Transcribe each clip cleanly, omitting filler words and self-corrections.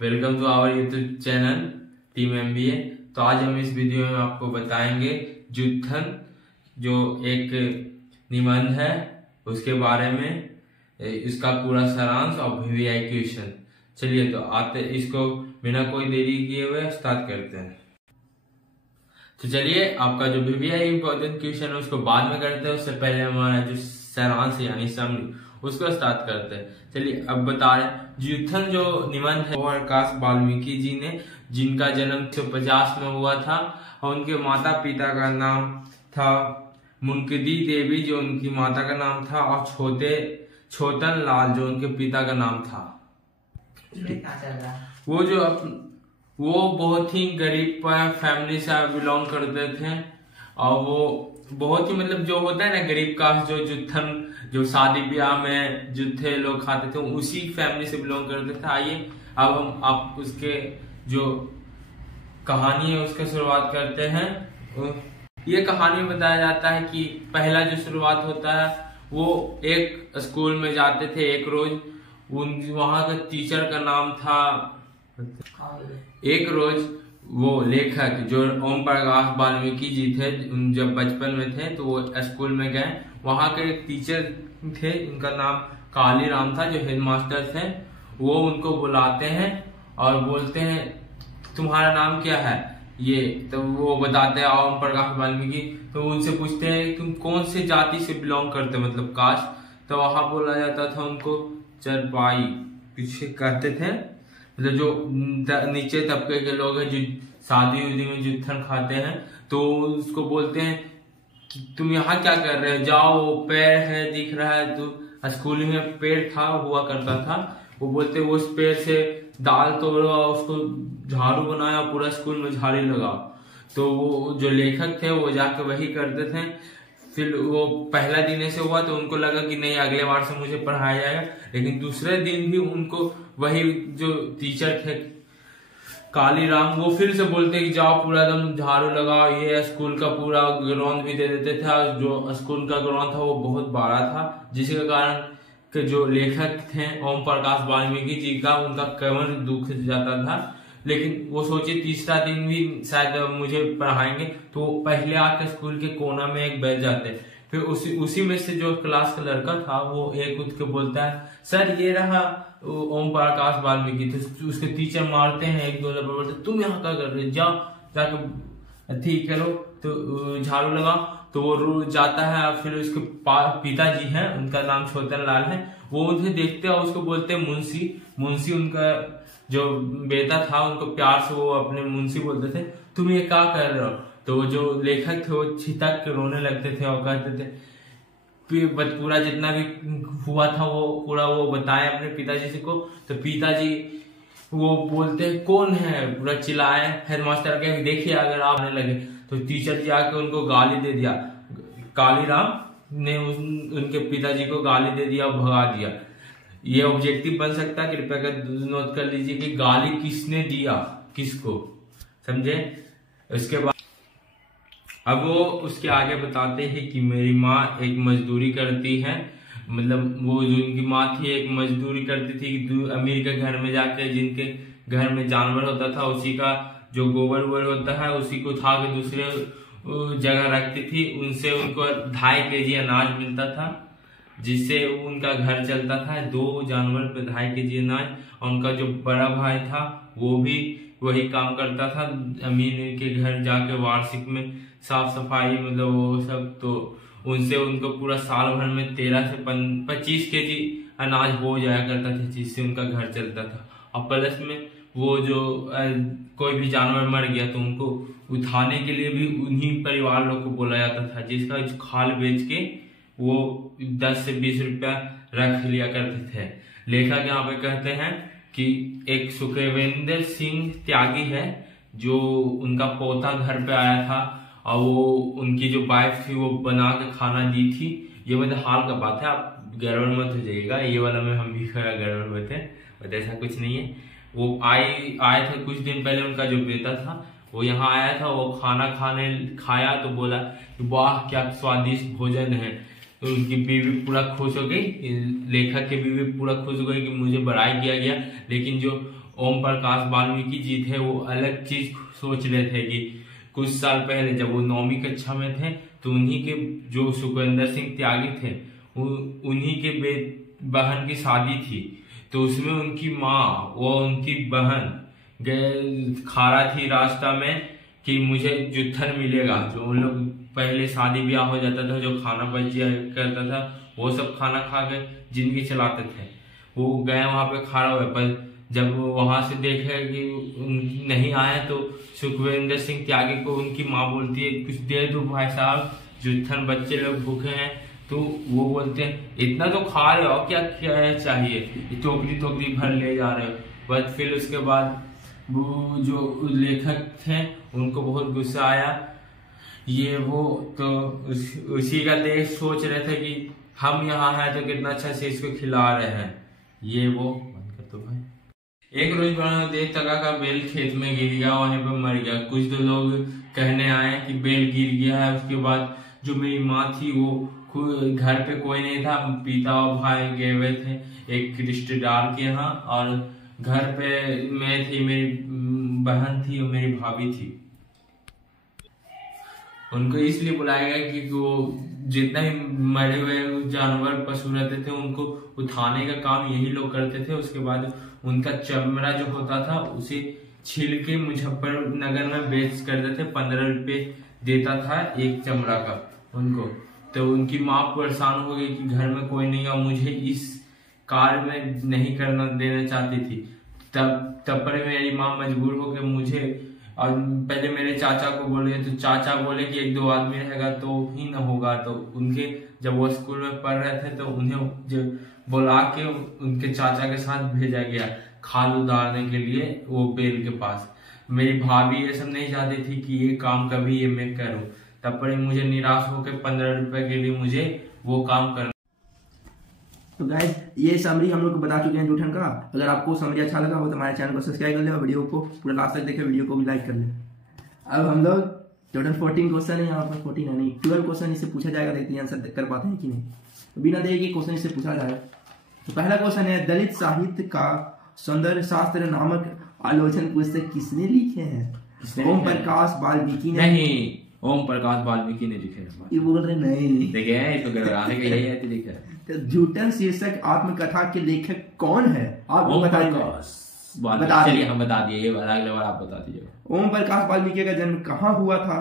Welcome to our YouTube channel Team MBA. तो आज हम इस वीडियो में आपको बताएंगे जुत्थन जो एक निबंध है उसके बारे में, इसका पूरा सारांश और वीवीआई क्वेश्चन। चलिए तो आते इसको बिना कोई देरी किए हुए स्टार्ट करते हैं। तो चलिए आपका जो वीवीआई इंपॉर्टेंट क्वेश्चन है उसको बाद में करते हैं, उससे पहले हमारा जो सारांश यानी समरी उसको स्टार्ट करते हैं। चलिए अब बता रहे जुत्थन जो निबंध है वो प्रकाश वाल्मीकि जी ने, जिनका जन्म 1950 में हुआ था और उनके माता पिता का नाम था मुनकदी देवी जो उनकी माता का नाम था, और छोटन लाल जो उनके पिता का नाम था। वो बहुत ही गरीब फैमिली से बिलोंग करते थे और वो बहुत ही मतलब जो होता है ना गरीब कास्ट, जो जुत्थन जो शादी ब्याह में जुत्थे लोग खाते थे उसी फैमिली से बिलोंग करते थे। आइए अब हम आप उसके जो कहानी है उसका शुरुआत करते हैं। ये कहानी में बताया जाता है कि पहला जो शुरुआत होता है वो एक स्कूल में जाते थे। एक रोज वहां का टीचर का नाम था, एक रोज वो लेखक जो ओम प्रकाश वाल्मीकि जी थे, जब बचपन में थे तो वो स्कूल में गए। वहां के एक टीचर थे, उनका नाम काली राम था, जो हेडमास्टर थे। वो उनको बुलाते हैं और बोलते हैं तुम्हारा नाम क्या है ये, तो वो बताते हैं ओम प्रकाश वाल्मीकि। तो उनसे पूछते हैं तुम कौन से जाति से बिलोंग करते मतलब कास्ट। तो वहां बोला जाता था उनको चरपाई पीछे कहते थे, मतलब जो नीचे तबके के लोग हैं जो शादी उदी में जुत्थन खाते हैं। तो उसको बोलते हैं कि तुम यहाँ क्या कर रहे हो, जाओ पेड़ है दिख रहा है। तो स्कूल में पेड़ था हुआ करता था, वो बोलते उस पेड़ से दाल तोड़ो और उसको झाड़ू बनाया, पूरा स्कूल में झाड़ी लगाओ। तो वो जो लेखक थे वो जाके वही करते थे। फिर वो पहला दिन ऐसे हुआ तो उनको लगा कि नहीं अगले बार से मुझे पढ़ाया जाएगा, लेकिन दूसरे दिन भी उनको वही जो टीचर थे काली राम वो फिर से बोलते कि जाओ पूरा एकदम झाड़ू लगाओ। ये स्कूल का पूरा ग्राउंड भी दे देते थे। जो स्कूल का ग्राउंड था वो बहुत बड़ा था, जिसके कारण के जो लेखक थे ओम प्रकाश वाल्मीकि जी का उनका कमर दुख जाता था। लेकिन वो सोचे तीसरा दिन भी शायद मुझे पढ़ाएंगे, तो पहले आकर स्कूल के कोना में एक बैठ जाते। फिर उसी में से जो क्लास का लड़का था वो एक उठ के बोलता है सर ये रहा ओम प्रकाश वाल्मीकि। तो उसके टीचर मारते हैं, एक दो लपड़ बोलते तुम यहाँ क्या कर रहे हो, जाओ जाकर ठीक करो तो झाड़ू लगाओ। तो वो रोज जाता है। फिर उसके पिताजी हैं, उनका नाम छोटन लाल है, वो उन्हें देखते हैं और उसको बोलते हैं मुंशी उनका जो बेटा था उनको प्यार से वो अपने मुंशी बोलते थे तुम ये क्या कर रहे हो। तो जो लेखक थे वो छिटक के रोने लगते थे और कहते थे पूरा जितना भी हुआ था वो पूरा वो बताए अपने पिताजी से को। तो पिताजी वो बोलते हैं कौन है, पूरा चिल्लाए। हेडमास्टर के देखिए अगर आप आने लगे। तो टीचर जी आके उनको गाली दे दिया, काली राम ने उनके पिताजी को गाली दे दिया और भगा दिया। ये ऑब्जेक्टिव बन सकता है, कृपया कर नोट कर लीजिए कि गाली किसने दिया किसको, समझे। उसके बाद अब वो उसके आगे बताते हैं कि मेरी माँ एक मजदूरी करती है, मतलब वो जो उनकी माँ थी एक मजदूरी करती थी अमीर के घर में जाके, जिनके घर में जानवर होता था उसी का जो गोबर वोबर होता है उसी को उठा के दूसरे जगह रखती थी। उनसे उनको 2.5 kg अनाज मिलता था, जिससे उनका घर चलता था। 2 जानवर पे 2.5 kg अनाज। और उनका जो बड़ा भाई था वो भी वही काम करता था, अमीर के घर जाके वार्षिक में साफ सफाई मतलब वो सब। तो उनसे उनको पूरा साल भर में 13 से 25 kg अनाज हो जाया करता था, जिससे उनका घर चलता था। और प्लस में वो जो कोई भी जानवर मर गया तो उनको उठाने के लिए भी उन्हीं परिवार लोग को बोला जाता था, जिसका खाल बेच के वो 10 से 20 रुपया रख लिया करते थे। लेखक यहाँ पे कहते हैं कि एक सुखवेंद्र सिंह त्यागी है जो उनका पोता घर पे आया था और वो उनकी जो वाइफ थी वो बना के खाना दी थी। ये मतलब हाल का बात है, आप गड़बड़ मत हो जाइएगा। ये वाला में हम भी गड़बड़ में थे, बट ऐसा कुछ नहीं है। वो आए थे कुछ दिन पहले, उनका जो बेटा था वो यहाँ आया था। वो खाना खाया तो बोला कि वाह क्या स्वादिष्ट भोजन है। तो उनकी बीवी पूरा खुश हो गई, लेखक की बीवी पूरा खुश हो गई कि मुझे बड़ाई किया गया। लेकिन जो ओम प्रकाश वाल्मीकि जी थे वो अलग चीज सोच रहे थे कि कुछ साल पहले जब वो 9वीं कक्षा में थे तो उन्हीं के जो सुखविंदर सिंह त्यागी थे उन्हीं के बहन की शादी थी। तो उसमें उनकी माँ वो उनकी बहन खा रहा थी रास्ता में कि मुझे जुत्थन मिलेगा। जो उन लोग पहले शादी ब्याह हो जाता था जो खाना बच जाया करता था वो सब खाना खा के जिंदगी चलाते थे। वो गए वहां पे खड़ा हुए, पर जब वहां से देखे कि नहीं आए तो सुखविंदर सिंह त्यागी को उनकी माँ बोलती है कुछ दे दो भाई साहब, जुत्थन बच्चे लोग भूखे हैं। तो वो बोलते हैं इतना तो खा रहे हो, क्या क्या चाहिए, टोकरी भर ले जा रहे हो। बस फिर उसके बाद वो जो लेखक थे उनको बहुत गुस्सा आया ये वो, तो उसी का देख सोच रहे थे कि हम यहाँ हैं तो कितना अच्छा से इसको खिला रहे हैं। ये वो बंद कर दो भाई। एक रोज देख तका का बेल खेत में गिर गया, वहीं पे मर गया। कुछ तो लोग कहने आए कि बेल गिर गया है। उसके बाद जो मेरी माँ थी वो घर पे कोई नहीं था, पिता और भाई गए हुए थे एक रिश्तेदार के यहाँ, और घर पे मैं थी, मेरी बहन थी और मेरी भाभी थी। उनको इसलिए बुलाया गया कि वो जितना ही मरे हुए जानवर पशु रहते थे उनको उठाने का काम यही लोग करते थे। उसके बाद उनका चमड़ा जो होता था उसे छील के मुजफ्फरनगर में बेच करते थे। 15 रुपए देता था एक चमड़ा का उनको। तो उनकी माँ परेशान हो गई कि घर में कोई नहीं और मुझे इस कार्य में नहीं करना देना चाहती थी। तब पर मेरी माँ मजबूर हो के मुझे, और पहले मेरे चाचा को बोले तो चाचा बोले कि 1-2 आदमी रहेगा तो ही न होगा। तो उनके जब वो स्कूल में पढ़ रहे थे तो उन्हें बुला के उनके चाचा के साथ भेजा गया खाल उतारने के लिए वो बेल के पास। मेरी भाभी ये सब नहीं चाहती थी कि ये काम कभी ये मैं करूं। तब पर मुझे निराश होकर 15 रुपए के लिए मुझे वो काम करना। तो गाइस ये समरी हम लोग को बता चुके हैं जुठन का। अगर आपको समरी अच्छा लगा हो तो हमारे चैनल को सब्सक्राइब कर ले और वीडियो को पूरा लास्ट तक देखें, वीडियो को भी लाइक कर ले। अब हम लोग टोटल 14 क्वेश्चन है, यहाँ पर 14 है नहीं 12 क्वेश्चन इससे पूछा जाएगा, देखते हैं आंसर कर पाते हैं कि नहीं। तो बिना देरी के क्वेश्चन इससे पूछा जाएगा। तो पहला क्वेश्चन है दलित साहित्य का सौंदर्य शास्त्र नामक आलोचन पुस्तक किसने लिखे हैं? ओम प्रकाश वाल्मीकि ने। नहीं, ओम प्रकाश वाल्मीकि ने लिखे हैं। ये बोल रहे नहीं देखे हैं तो गड़बड़ाने का यही है तो लिखा है। तो जुटन शीर्षक आत्मकथा के लेखक कौन है? आप बता चलिए हम बता दिए, ये अगले बार आप बता दीजिए। ओम प्रकाश वाल्मीकि का जन्म कहाँ हुआ था?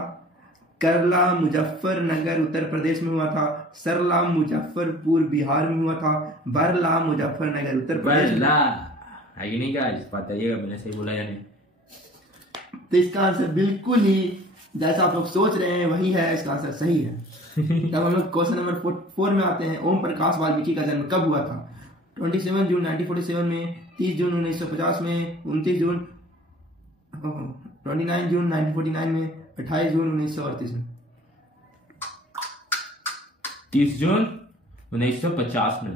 करला मुजफ्फरनगर उत्तर प्रदेश में हुआ था, सरला मुजफ्फरपुर बिहार में हुआ था, बरला मुजफ्फरनगर उत्तर प्रदेश में। है नहीं क्या बताइएगा, मैंने सही बोला या नहीं? तो इसका आंसर बिल्कुल ही जैसा आप लोग सोच रहे हैं वही है, इसका आंसर सही है। तब हम लोग क्वेश्चन नंबर 4 में आते हैं। ओम प्रकाश वाल्मीकि का जन्म कब हुआ था? 27 जून 1947 में, 30 जून 1950 में, 29 जून 1949 में, 28 जून 1938 में। 30 जून 1950 में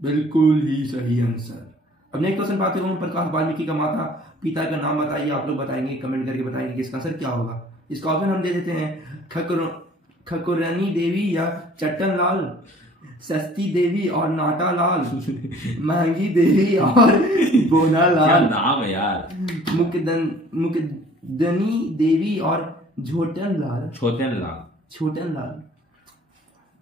बिल्कुल ही सही आंसर। अब नेक्स्ट क्वेश्चन पाते हैं। ओम प्रकाश वाल्मीकि का माता पिता का नाम बताइए। आप लोग बताएंगे, कमेंट करके बताएंगे कि इसका आंसर क्या होगा। इसका ऑप्शन हम दे देते हैं खकुरानी देवी या चट्टन लाल, सस्ती देवी और नाटा लाल, महंगी देवी और बोना लाल। क्या नाम है यार? मुकदनी देवी और छोटन लाल।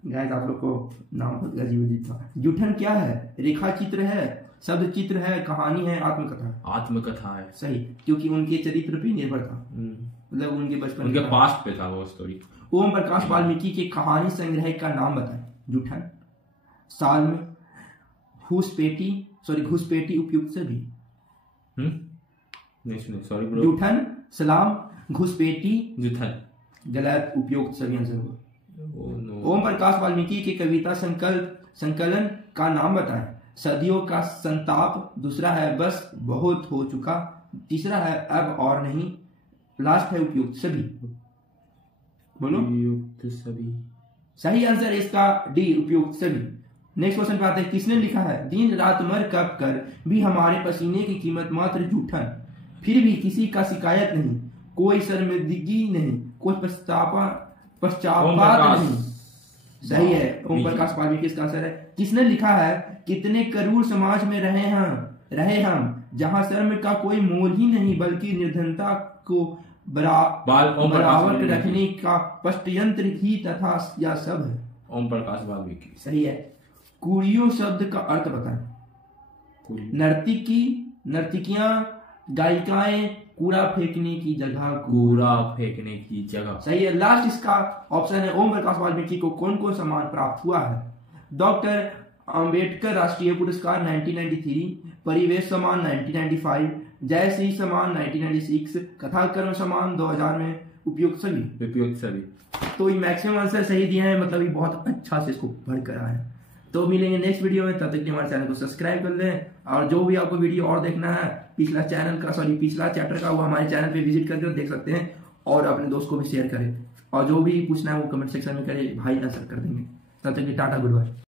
गाइस आप लोग को नाम बहुत अजीब था। जुठन क्या है? रेखा चित्र है, शब्द चित्र है, कहानी है, आत्मकथा है। सही, क्योंकि उनके चरित्र पे निर्भर था, मतलब उनके बचपन उनके पास्ट पे था वो स्टोरी। ओम प्रकाश वाल्मीकि के कहानी संग्रह का नाम बताएं। जुठन, साल में, घुसपेटी उपयुक्त सभी। नहीं सुने, सॉरी ब्रो। जुठन, सलाम, घुसपेटी, जुठन गलत, उपयुक्त सभी आंसर होगा। ओम प्रकाश वाल्मीकि के कविता संकलन का नाम बताएं। सदियों का संताप, दूसरा है बस बहुत हो चुका, तीसरा है अब और नहीं, लास्ट है उपयुक्त सभी। बोलो। उपयुक्त सभी सही आंसर इसका डी, उपयुक्त सभी। नेक्स्ट क्वेश्चन पे आते हैं। किसने लिखा है? दिन रात मर कब कर भी हमारे पसीने की कीमत मात्र जूठन, फिर भी किसी का शिकायत नहीं, कोई शर्मिंदगी नहीं, कोई पश्चाताप नहीं। सही है, ओम प्रकाश वाल्मीकि इसका आंसर है। किसने लिखा है? कितने करूर समाज में रहे हम, जहां शर्म का कोई मोल ही नहीं बल्कि निर्धनता को बराबर रखने का स्पष्टयंत्र ही तथा या सब है। ओम प्रकाश वाल्मीकि। सही है। कुड़ियों शब्द का अर्थ बताएं। नर्तकी, नर्तकियां, गायिकाएं, कूड़ा फेंकने की जगह, कूड़ा फेंकने की जगह। सही है। लास्ट इसका ऑप्शन है ओम प्रकाश वाल्मीकि को कौन कौन सम्मान प्राप्त हुआ है? डॉक्टर अंबेडकर राष्ट्रीय पुरस्कार 1993, परिवेश सम्मान 1995, जय श्री सम्मान 1996, कथा कर्म सम्मान 2000 में, उपयुक्त सभी। तो ये मैक्सिमम आंसर सही दिए हैं, मतलब ये बहुत अच्छा से इसको पढ़ कर आए हैं। तो मिलेंगे नेक्स्ट वीडियो में, तब तक के हमारे चैनल को सब्सक्राइब कर लें और जो भी आपको वीडियो और देखना है पिछला चैप्टर का वो हमारे चैनल पे विजिट करके देख सकते हैं और अपने दोस्त को भी शेयर करें और जो भी पूछना है वो कमेंट सेक्शन में करें, भाई आंसर कर देंगे। तब तक के टाटा, गुड बाय।